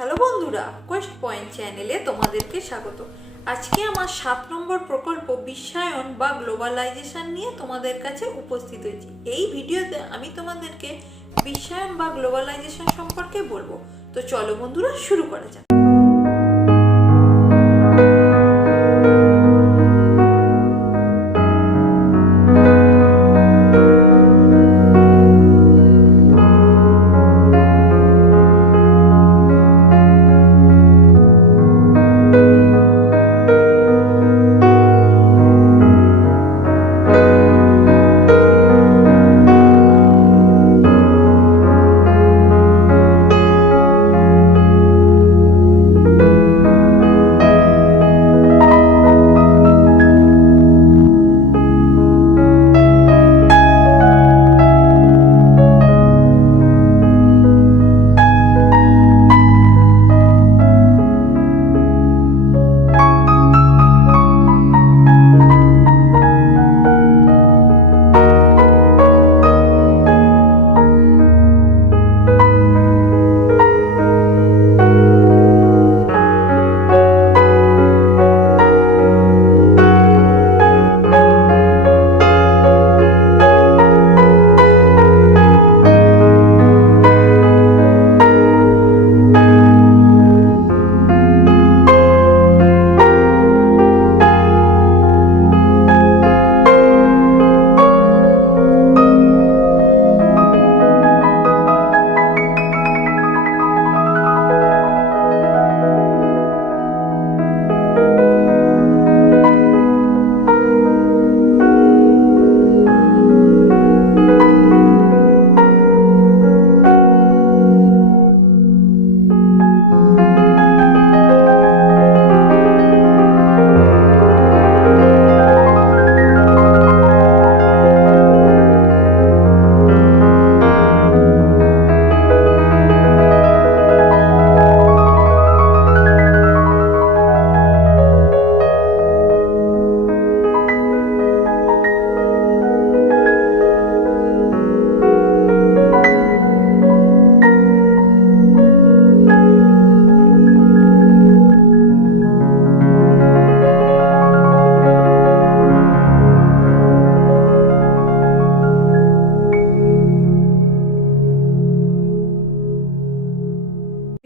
Hello বন্ধুরা, Quest point চ্যানেলে তোমাদেরকে স্বাগত। আজকে আমার 7 নম্বর প্রকল্প বিশ্বায়ন বা গ্লোবালাইজেশন নিয়ে তোমাদের কাছে উপস্থিত হয়েছি। এই ভিডিওতে আমি তোমাদেরকে বিশ্বায়ন বা গ্লোবালাইজেশন সম্পর্কে বলবো। তো চলো বন্ধুরা, শুরু করা যাক।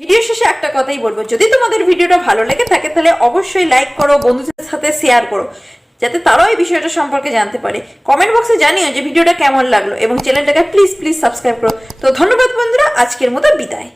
ভিডিও শেষে একটা কথাই বলবো, যদি তোমাদের ভিডিওটা ভালো লেগে থাকে তাহলে অবশ্যই লাইক করো, বন্ধুদের সাথে শেয়ার করো, যাতে তারাও এই বিষয়টা সম্পর্কে জানতে পারে। কমেন্ট বক্সে জানিও যে ভিডিওটা কেমন লাগলো এবং চ্যানেলটাকে প্লিজ সাবস্ক্রাইব করো। তো ধন্যবাদ বন্ধুরা, আজকের মতো বিদায়।